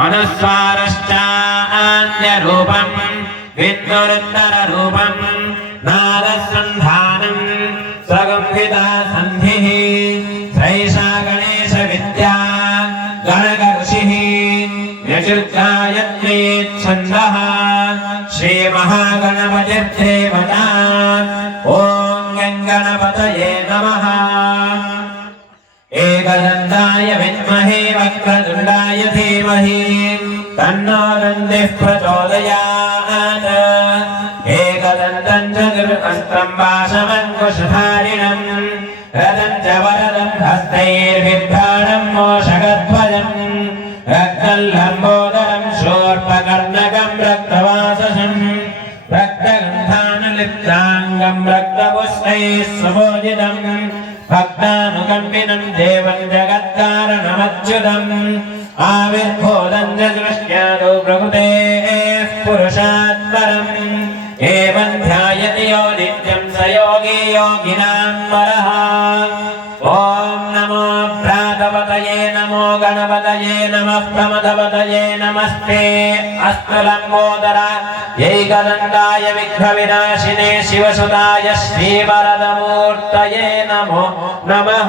अनुस्वारश्चान्यरूपम् विद्युरुत्तररूपम् नादसन्धानम् स्वगम्भिता सन्धिः सैषा गणेशविद्या गणकऋषिः यजुर्गायत्रीच्छन्दः श्रीमहागणपतिर्देवता ॐ गणपतये नमः। एकदन्ताय विद्महे वक्रतुण्डाय धीमहि तन्नो दन्तिः प्रचोदयात्। एकदन्तं चतुर्हस्तं पाशमङ्कुशधारिणम् रदं च वरदं हस्तैर्बिभ्राणं मोषकध्वजं रक्तल्लम्बोदरं शूर्पकर्णकं रक्तवाससं रक्तगन्धानुलिप्ताङ्गं रक्तपुष्पैः सुभोजितं भक्तानुकम्पिनं देवं जगत्कारणमच्युतम् आविर्भूतं च दृष्ट्यादौ प्रकृतेः पुरुषात्परम् एवं ध्यायति यो नित्यं स योगी योगिनां वरः। ॐ नमो भ्रातपतये नमो गणपतये नमः प्रमथपतये नमस्ते अस्तु लम्बोदरायै विघ्नविनाशिने शिवसुताय श्रीवरदमूर्तये नमो नमः।